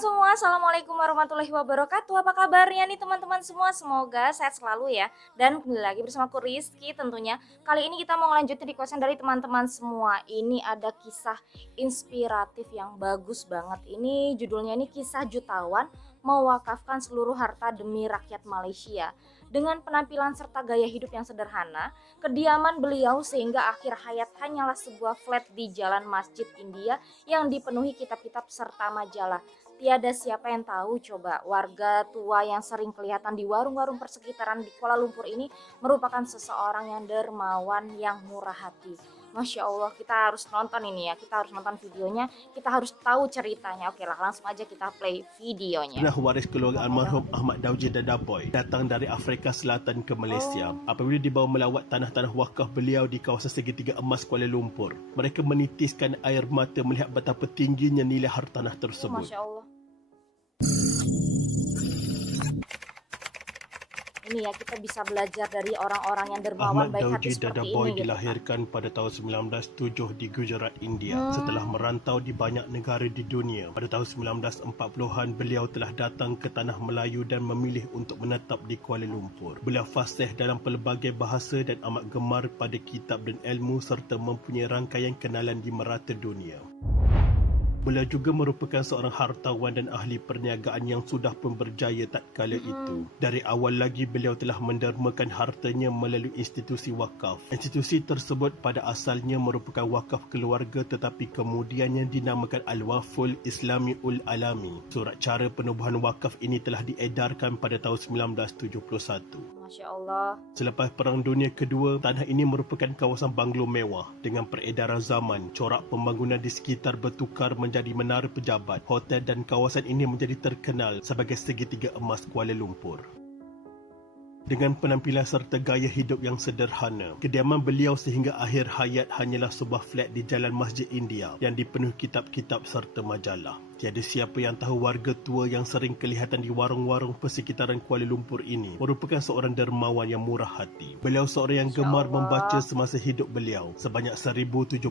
semua, Assalamualaikum warahmatullahi wabarakatuh. Apa kabarnya nih teman-teman semua? Semoga sehat selalu ya. Dan kembali lagi bersama aku Rizky tentunya. Kali ini kita mau ngelanjutin requestan dari teman-teman semua. Ini ada kisah inspiratif yang bagus banget. Ini judulnya ini kisah jutawan mewakafkan seluruh harta demi rakyat Malaysia. Dengan penampilan serta gaya hidup yang sederhana, kediaman beliau sehingga akhir hayat hanyalah sebuah flat di Jalan Masjid India yang dipenuhi kitab-kitab serta majalah. Tiada siapa yang tahu coba warga tua yang sering kelihatan di warung-warung persekitaran di Kuala Lumpur ini merupakan seseorang yang dermawan, yang murah hati. Masya Allah, kita harus nonton ini ya, kita harus nonton videonya, kita harus tahu ceritanya. Oke lah, langsung aja kita play videonya. Waris keluarga almarhum Ahmad Daudi Dadaboy datang dari Afrika Selatan ke Malaysia. Apabila dibawa melawat tanah-tanah wakaf beliau di kawasan segitiga emas Kuala Lumpur, mereka menitiskan air mata melihat betapa tingginya nilai hartanah tersebut. Masya Allah. Ini ya, kita bisa belajar dari orang-orang yang dermawan Ahmad baik hati Daudi seperti Dadaboy ini gitu. dilahirkan pada tahun 1907 di Gujarat, India. Setelah merantau di banyak negara di dunia, pada tahun 1940-an beliau telah datang ke tanah Melayu dan memilih untuk menetap di Kuala Lumpur. Beliau fasih dalam pelbagai bahasa dan amat gemar pada kitab dan ilmu serta mempunyai rangkaian kenalan di merata dunia. Beliau juga merupakan seorang hartawan dan ahli perniagaan yang sudah pun berjaya tatkala itu. Dari awal lagi beliau telah mendermakan hartanya melalui institusi wakaf. Institusi tersebut pada asalnya merupakan wakaf keluarga tetapi kemudiannya dinamakan Al-Waqful Islami Ul-Alami. Surat cara penubuhan wakaf ini telah diedarkan pada tahun 1971. Masya Allah. Selepas Perang Dunia Kedua, tanah ini merupakan kawasan banglo mewah. Dengan peredaran zaman, corak pembangunan di sekitar bertukar menjadi menara pejabat. Hotel dan kawasan ini menjadi terkenal sebagai segitiga emas Kuala Lumpur. Dengan penampilan serta gaya hidup yang sederhana, kediaman beliau sehingga akhir hayat hanyalah sebuah flat di Jalan Masjid India yang dipenuhi kitab-kitab serta majalah. Tiada siapa yang tahu warga tua yang sering kelihatan di warung-warung persekitaran Kuala Lumpur ini merupakan seorang dermawan yang murah hati. Beliau seorang yang gemar membaca semasa hidup beliau. Sebanyak 1077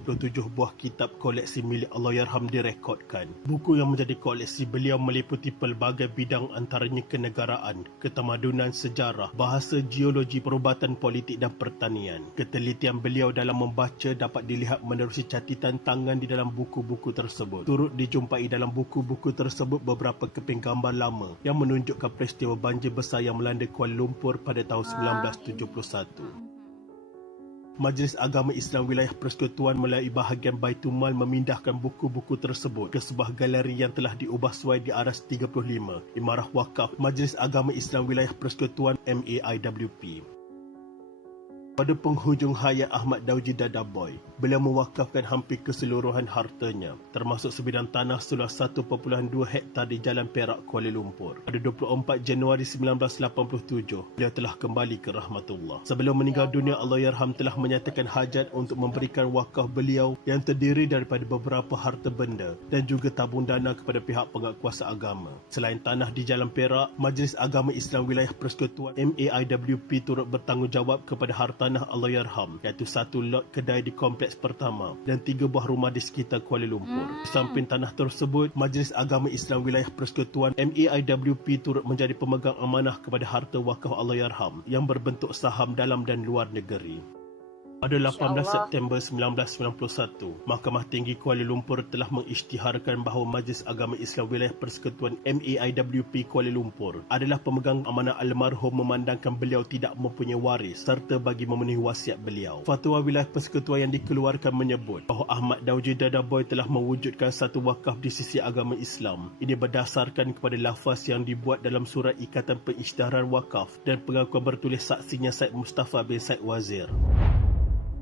buah kitab koleksi milik Allahyarham direkodkan. Buku yang menjadi koleksi beliau meliputi pelbagai bidang antaranya kenegaraan, ketamadunan, sejarah, bahasa, geologi, perubatan politik dan pertanian. Ketelitian beliau dalam membaca dapat dilihat menerusi catatan tangan di dalam buku-buku tersebut. Turut dijumpai dalam buku-buku tersebut beberapa keping gambar lama yang menunjukkan peristiwa banjir besar yang melanda Kuala Lumpur pada tahun 1971. Majlis Agama Islam Wilayah Persekutuan melalui bahagian Baitul Mal memindahkan buku-buku tersebut ke sebuah galeri yang telah diubah suai di aras 35 Imarah Wakaf Majlis Agama Islam Wilayah Persekutuan MAIWP. Pada penghujung hayat Ahmad Daudi Dadaboy, beliau mewakafkan hampir keseluruhan hartanya, termasuk sebidang tanah seluas 1.2 hektar di Jalan Perak, Kuala Lumpur. Pada 24 Januari 1987, beliau telah kembali ke rahmatullah. Sebelum meninggal dunia, Allahyarham telah menyatakan hajat untuk memberikan wakaf beliau yang terdiri daripada beberapa harta benda dan juga tabung dana kepada pihak penguatkuasa agama. Selain tanah di Jalan Perak, Majlis Agama Islam Wilayah Persekutuan MAIWP turut bertanggungjawab kepada harta tanah Allahyarham, iaitu 1 lot kedai di kompleks pertama dan 3 buah rumah di sekitar Kuala Lumpur. Di samping tanah tersebut, Majlis Agama Islam Wilayah Persekutuan MAIWP turut menjadi pemegang amanah kepada harta wakaf Allahyarham yang berbentuk saham dalam dan luar negeri. Pada 18 September 1991, Mahkamah Tinggi Kuala Lumpur telah mengisytiharkan bahawa Majlis Agama Islam Wilayah Persekutuan MAIWP Kuala Lumpur adalah pemegang amanah almarhum memandangkan beliau tidak mempunyai waris serta bagi memenuhi wasiat beliau. Fatwa Wilayah Persekutuan yang dikeluarkan menyebut bahawa Ahmad Daudi Dadaboy telah mewujudkan satu wakaf di sisi agama Islam. Ini berdasarkan kepada lafaz yang dibuat dalam surat Ikatan Pengisytiharan Wakaf dan pengakuan bertulis saksinya Said Mustafa bin Said Wazir.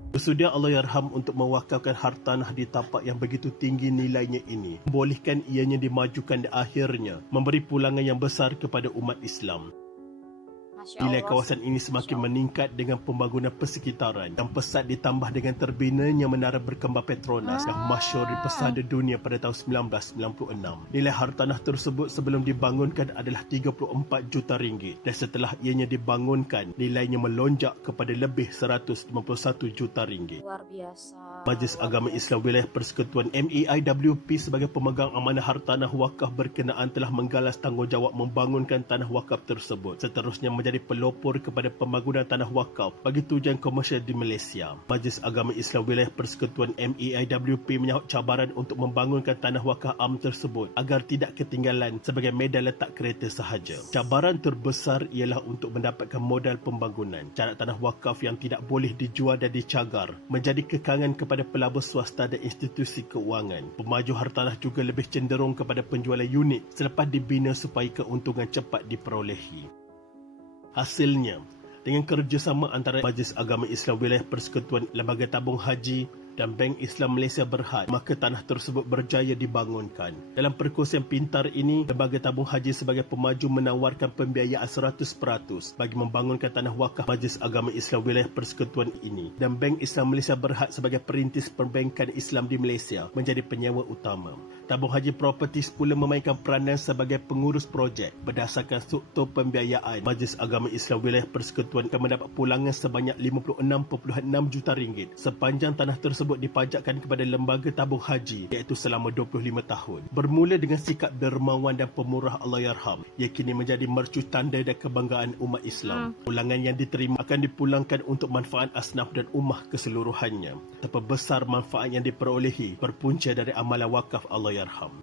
Bersedia Allahyarham untuk mewakafkan hartanah di tapak yang begitu tinggi nilainya ini, membolehkan ianya dimajukan dan akhirnya memberi pulangan yang besar kepada umat Islam. Masya Nilai Allah. kawasan ini semakin meningkat dengan pembangunan persekitaran yang pesat ditambah dengan terbinanya menara berkembar Petronas yang masyhur di pesada dunia pada tahun 1996. Nilai hartanah tersebut sebelum dibangunkan adalah 34 juta ringgit dan setelah ianya dibangunkan nilainya melonjak kepada lebih 151 juta ringgit. Luar biasa. Majlis luar Agama biasa. Islam Wilayah Persekutuan MEIWP sebagai pemegang amanah hartanah wakaf berkenaan telah menggalas tanggungjawab membangunkan tanah wakaf tersebut. Seterusnya menjadi pelopor kepada pembangunan tanah wakaf bagi tujuan komersial di Malaysia. Majlis Agama Islam Wilayah Persekutuan MEIWP menyahut cabaran untuk membangunkan tanah wakaf am tersebut agar tidak ketinggalan sebagai medan letak kereta sahaja. Cabaran terbesar ialah untuk mendapatkan modal pembangunan. Carat tanah wakaf yang tidak boleh dijual dan dicagar menjadi kekangan kepada pelabur swasta dan institusi keuangan. Pemaju hartanah juga lebih cenderung kepada penjualan unit selepas dibina supaya keuntungan cepat diperolehi. Hasilnya, dengan kerjasama antara Majlis Agama Islam Wilayah Persekutuan, Lembaga Tabung Haji dan Bank Islam Malaysia Berhad, maka tanah tersebut berjaya dibangunkan. Dalam perkongsian pintar ini, Lembaga Tabung Haji sebagai pemaju menawarkan pembiayaan 100% bagi membangunkan tanah wakaf Majlis Agama Islam Wilayah Persekutuan ini, dan Bank Islam Malaysia Berhad sebagai perintis perbankan Islam di Malaysia menjadi penyewa utama. Tabung Haji Properties pula memainkan peranan sebagai pengurus projek. Berdasarkan struktur pembiayaan, Majlis Agama Islam Wilayah Persekutuan akan mendapat pulangan sebanyak 56.6 juta ringgit sepanjang tanah tersebut dipajakkan kepada Lembaga Tabung Haji, iaitu selama 25 tahun. Bermula dengan sikap dermawan dan pemurah Allahyarham, ia kini menjadi mercu tanda dan kebanggaan umat Islam. Pulangan yang diterima akan dipulangkan untuk manfaat asnaf dan ummah keseluruhannya. Betapa besar manfaat yang diperolehi berpunca dari amalan wakaf Allahyarham.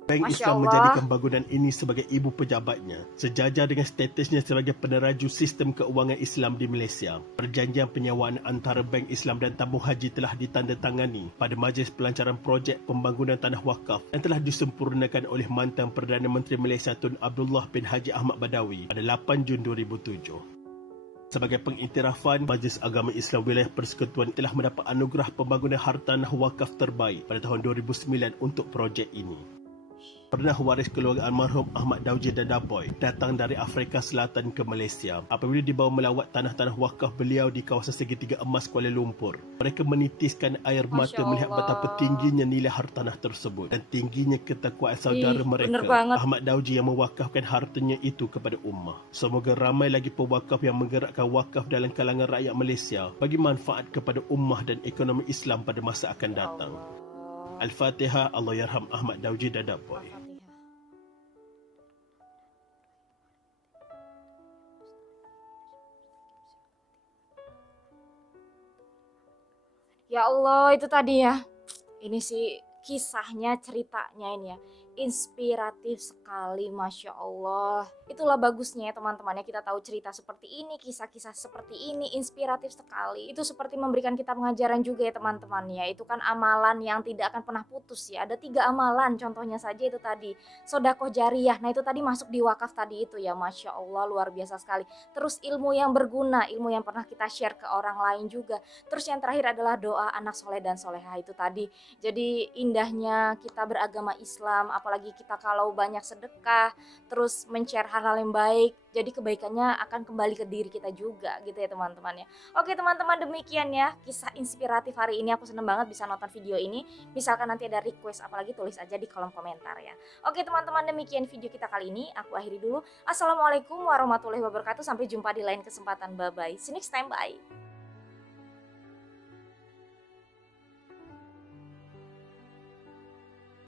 Bank Masya Islam Allah. menjadikan bangunan ini sebagai ibu pejabatnya, sejajar dengan statusnya sebagai peneraju sistem keuangan Islam di Malaysia. Perjanjian penyewaan antara Bank Islam dan Tabung Haji telah ditandatangani pada Majlis Pelancaran Projek Pembangunan Tanah Wakaf dan telah disempurnakan oleh mantan Perdana Menteri Malaysia Tun Abdullah bin Haji Ahmad Badawi pada 8 Jun 2007. Sebagai pengiktirafan, Majlis Agama Islam Wilayah Persekutuan telah mendapat anugerah pembangunan hartanah wakaf terbaik pada tahun 2009 untuk projek ini. Pernah waris keluarga almarhum Ahmad Dauji Dadaboy datang dari Afrika Selatan ke Malaysia. Apabila dibawa melawat tanah-tanah wakaf beliau di kawasan Segitiga Emas Kuala Lumpur, mereka menitiskan air mata Masya melihat Allah. betapa tingginya nilai hartanah tersebut dan tingginya ketakwaan saudara Bener mereka, banget. Ahmad Dauji, yang mewakafkan hartanya itu kepada ummah. Semoga ramai lagi pewakaf yang menggerakkan wakaf dalam kalangan rakyat Malaysia bagi manfaat kepada ummah dan ekonomi Islam pada masa akan datang. Al-Fatihah. Allahyarham Ahmad Dauji Dadaboy. Al-Fatihah. Ya Allah, itu tadi ya. Ini sih kisahnya, ceritanya ini ya. Inspiratif sekali, Masya Allah. Itulah bagusnya ya teman-teman ya, kita tahu cerita seperti ini, kisah-kisah seperti ini, inspiratif sekali. Itu seperti memberikan kita pengajaran juga ya teman-teman ya. Itu kan amalan yang tidak akan pernah putus ya. Ada 3 amalan, contohnya saja itu tadi. Sedekah jariyah, nah itu tadi masuk di wakaf tadi itu ya. Masya Allah, luar biasa sekali. Terus ilmu yang berguna, ilmu yang pernah kita share ke orang lain juga. Terus yang terakhir adalah doa anak soleh dan solehah itu tadi. Jadi indahnya kita beragama Islam, apalagi kita kalau banyak sedekah, terus men-share hal-hal yang baik, jadi kebaikannya akan kembali ke diri kita juga gitu ya teman-teman ya. Oke teman-teman, demikian ya kisah inspiratif hari ini. Aku seneng banget bisa nonton video ini. Misalkan nanti ada request apalagi, tulis aja di kolom komentar ya. Oke teman-teman, demikian video kita kali ini. Aku akhiri dulu. Assalamualaikum warahmatullahi wabarakatuh. Sampai jumpa di lain kesempatan. Bye bye. See you next time. Bye.